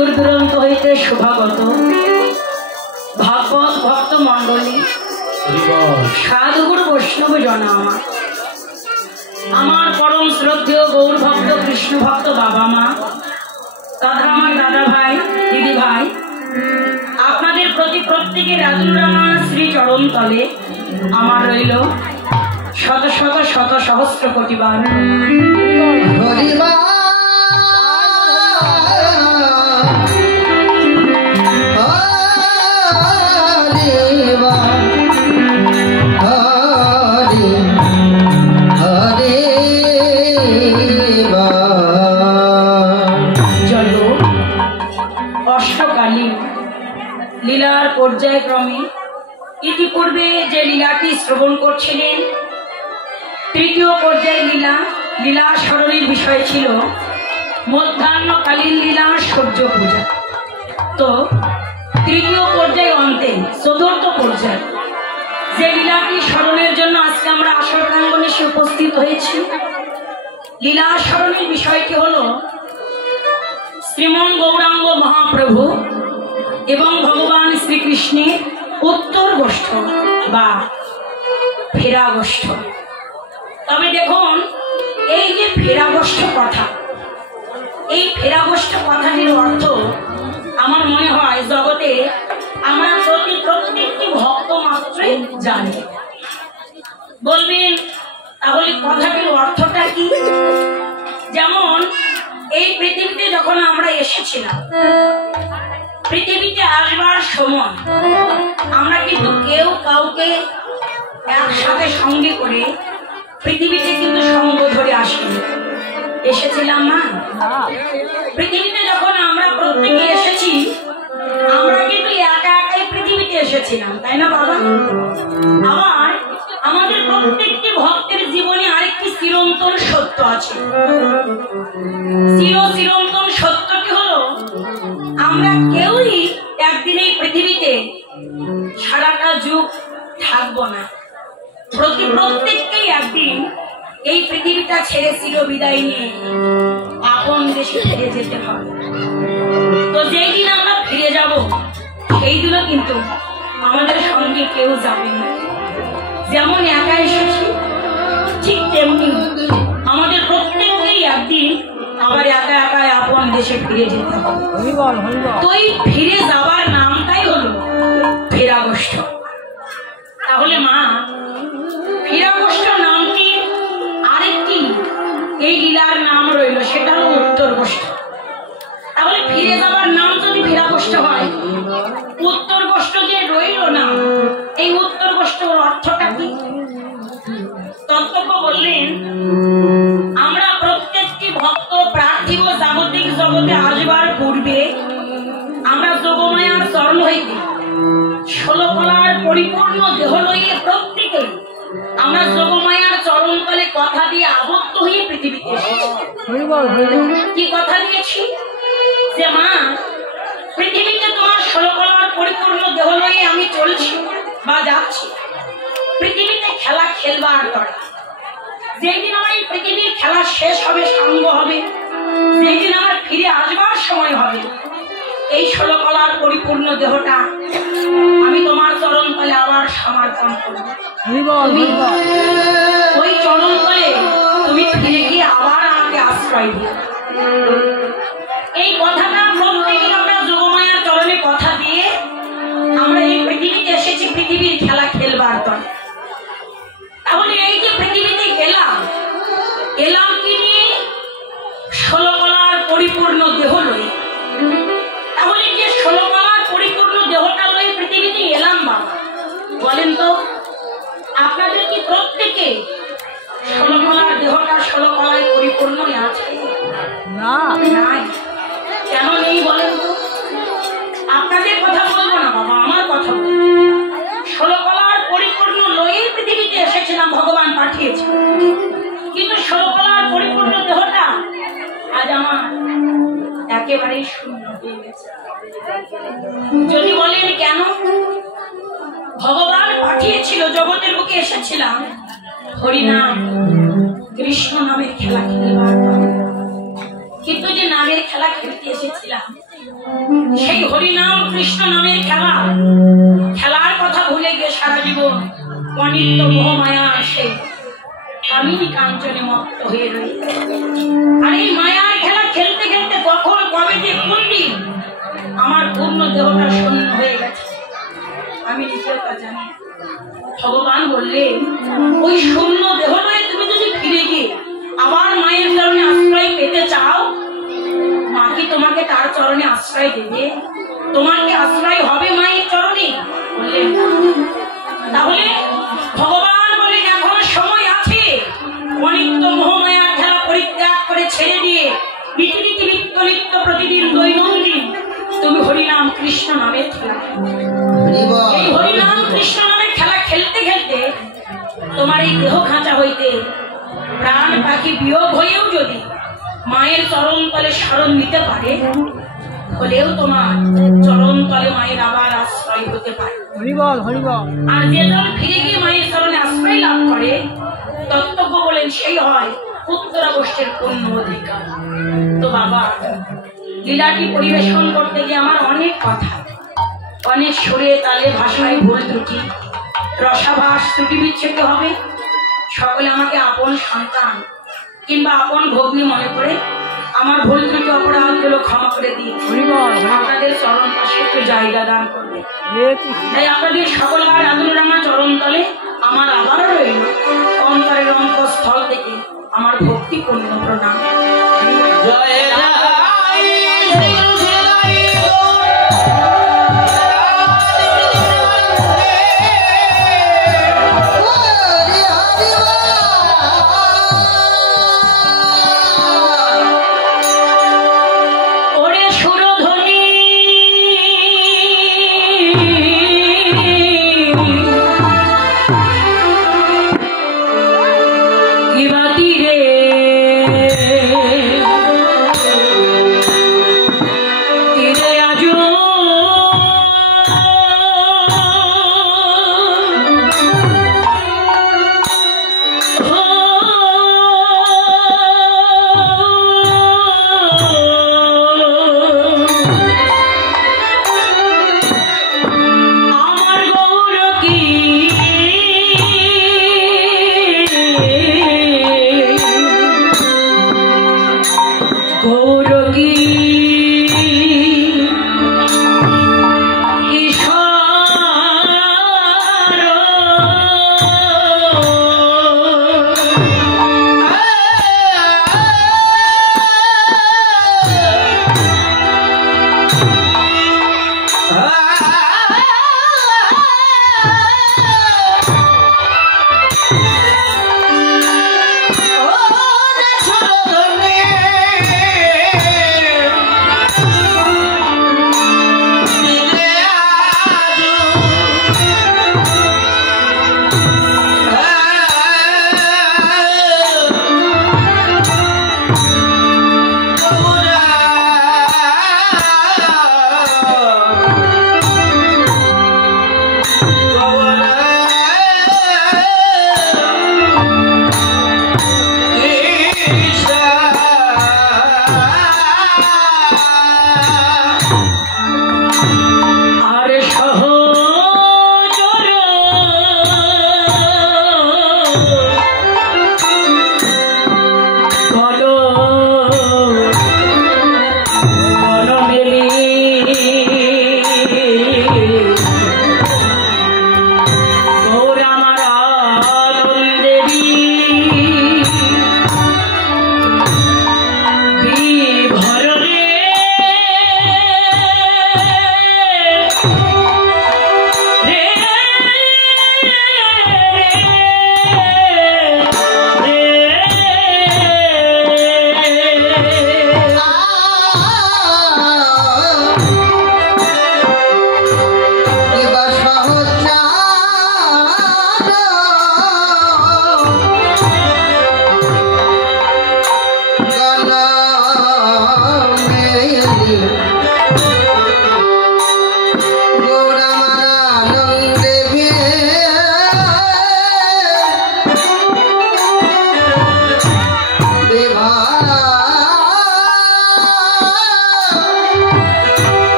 দূর দূরান্ত হইতে শোভাগত ভাগবত ভক্ত মণ্ডলী, সাধুগুরু বৈষ্ণব জনা, আমার পরম শ্রদ্ধেয় গৌর ভক্ত কৃষ্ণ ভক্ত বাবা মা, তথা আমার দাদা ভাই দিদি ভাই, আপনাদের প্রতি প্রত্যেকের রাজুরামা শ্রী চরণ তলে আমার রইল শত শত শত সহস্র কোটিবার লীলার পর্যায়ক্রমে ইতিপূর্বে যে লীলাটি শ্রবণ করছিলেন, তৃতীয় পর্যায়ে লীলা স্মরণের বিষয় ছিল মধ্যাহ্নকালীন লীলা সূর্য পূজা। তো তৃতীয় পর্যায়ে অন্তে চতুর্থ পর্যায়ে যে লীলাটি স্মরণের জন্য আজকে আমরা আসর প্রাঙ্গণে এসে উপস্থিত হয়েছি, লীলা স্মরণের বিষয়টি হল শ্রীমন গৌরাঙ্গ মহাপ্রভু এবং ভগবান শ্রীকৃষ্ণের উত্তর গোষ্ঠ বা ফেরা গোষ্ঠ। তবে দেখুন, এই যে ফেরা গোষ্ঠ কথা, এই ফেরা গোষ্ঠ কথাটির অর্থ আমার মনে হয় জগতে আমরা প্রত্যেকটি ভক্ত মাত্রই জানি। বলবেন তাহলে কথাটির অর্থটা কি? যেমন এই পৃথিবীতে যখন আমরা এসেছিলাম, পৃথিবীতে আসবার সময় আমরা কিন্তু কেউ কাউকে একসাথে সঙ্গে করে পৃথিবীতে কিন্তু সঙ্গ ধরে আসিনি, এসেছিলাম না? পৃথিবীতে যখন আমরা প্রত্যেকে এসেছি, আমরা কিন্তু একা একাই পৃথিবীতে এসেছিলাম, তাই না বাবা? আবার আমাদের প্রত্যেকটি ভক্তের জীবনে আরেকটি চিরন্তন সত্য আছে। চিরন্তন সত্যটি হলো আমরা কেউই একদিন এই পৃথিবীতে সারাটা যুগ থাকবো না। প্রত্যেককেই একদিন এই পৃথিবীটা ছেড়ে চির বিদায় নিয়ে আপন দেশে ফিরে যেতে হবে। তো যেই দিন আমরা ফিরে যাব, সেই দিনও কিন্তু আমাদের সঙ্গে কেউ যাবে না। যেমন একা এসেছি, ঠিক তেমনি আমাদের প্রত্যেককেই একদিন আবার একা একা আপন দেশে ফিরে যেতে হবে। তো এই ফিরে যাওয়ার নামটাই হলো ফেরা গোষ্ঠ। তাহলে মা, ফেরা গোষ্ঠ নামটি আরেকটি এই লীলার নাম রইল, সেটা হলো উত্তর গোষ্ঠ। তাহলে ফিরে যাওয়ার নাম যদি ফেরা গোষ্ঠ হয়, উত্তর গোষ্ঠ যে রইল না, এই উত্তর গোষ্ঠর অর্থটা কি? তত্ত্বজ্ঞ বললেন, আমরা প্রত্যেকটি ভক্ত পার্থিব জাগতিক জগতে আসবার পূর্বে আমরা যোগমায়ার চরণ হইতে 16 কলার পরিপূর্ণ দেহ লইয়ে প্রত্যেকে আমরা যোগমায়ার চরণ তলে কথা দিয়ে আবদ্ধ হয়ে পৃথিবীতে এসেছি। কি কথা দিয়েছি? যে মা, পৃথিবীতে তোমার 16 কলার পরিপূর্ণ দেহ লইয়ে আমি চলছি বা যাচ্ছি পৃথিবীতে খেলা খেলবার তরে। যেদিন আমার এই পৃথিবীর খেলা শেষ হবে, সাঙ্গ হবে, যেদিন আমার ফিরে আসবার সময় হবে, এই 16 কলার পরিপূর্ণ দেহটা আমি তোমার চরণ তলে আবার সমর্পণ করব। ওই চরণ তলে তুমি ফিরে গিয়ে আবার আমাকে আশ্রয় দিও। এই কথাটা প্রত্যেকে আমরা যোগমায়ার চরণে কথা দিয়ে আমরা এই পৃথিবীতে এসেছি পৃথিবীর খেলা খেলবার তরে। তাহলে এই যে পৃথিবীতে এলাম কি নিয়ে? 16 কলার পরিপূর্ণ দেহ লই। তাহলে যে 16 কলার পরিপূর্ণ দেহটা লই পৃথিবীতে এলাম বাবা, বলেন তো আপনাদের কি প্রত্যেকে 16 কলার দেহটা 16 কলায় পরিপূর্ণই আছে? না, নাই। কেন নেই বলেন তো? আপনাদের কথা বলবো না বাবা, আমার কথা বলবো। 16 কলার পরিপূর্ণ লয়ে পৃথিবীতে এসেছিলাম, ভগবান পাঠিয়েছে, কিন্তু 16 কলার পরিপূর্ণ দেহটা আজ আমার একেবারেই শূন্য হয়ে গেছে। যদি বলেন কেন? ভগবান পাঠিয়েছিল, জগতের বুকে এসেছিলাম হরিনাম কৃষ্ণ নামের খেলা খেলবার, কিন্তু যে নামের খেলা খেলতে এসেছিলাম সেই হরিনাম কৃষ্ণ নামের খেলার কথা ভুলে গিয়ে সারা জীবন অনিত্য মোহমায়া আসে কামিনী কাঞ্চনে মত্ত হয়ে রয়ে। আর এই মায়ার খেলা খেলতে খেলতে কখন কবে যে কোন দিন আমার পূর্ণ দেহটা শূন্য হয়ে গেছে আমি নিজেও তা জানি। ভগবান বললেন ওই শূন্য দেহ নয় তুমি যদি ফিরে গিয়ে আবার মায়ের চরণে আশ্রয় পেতে চাও, মা কি তোমাকে তার চরণে আশ্রয় দেবে? তোমার কি আশ্রয় হবে মায়ের চরণে? বললেন তাহলে ভগবান বলে এখন সময় আছে, অনিত্য মোহমায়ার খেলা পরিত্যাগ করে ছেড়ে দিয়ে রীতিনীতি নিত্য নিত্য প্রতিদিন দৈনন্দিন তুমি হরিনাম কৃষ্ণ নামের খেলা, এই হরিনাম কৃষ্ণ নামের খেলা খেলতে খেলতে তোমার এই দেহ খাঁচা হইতে প্রাণ পাখি বিয়োগ হয়েও যদি মায়ের চরণ তলে স্মরণ নিতে পারে, হলেও তোমার চরণ তলে মায়ের আবার আশ্রয় হতে পারে। আর যে দল ফিরে গিয়ে মায়ের চরণে আশ্রয় লাভ করে, তত্ত্বজ্ঞ বলেন সেই হয় পুত্রাবশ্যের পূর্ণ অধিকার। তো বাবা, লীলাটি পরিবেশন করতে গিয়ে আমার অনেক কথা, অনেক সুরে তালে ভাষায় ভুল ত্রুটি, রসাভাস ত্রুটি বিচ্ছেদ হবে। সকলে আমাকে আপন সন্তান কিংবা আপন ভগ্নী মনে করে আমার ভুল ত্রুটি অপরাধগুলো ক্ষমা করে দিয়ে আপনাদের চরণ পাশে একটু জায়গা দান করবে। তাই আপনাদের সকলকার আদুরাঙা চরণ তলে আমার আবারও রইল অন্তরের অন্তঃস্থল থেকে আমার ভক্তিপূর্ণ প্রণাম।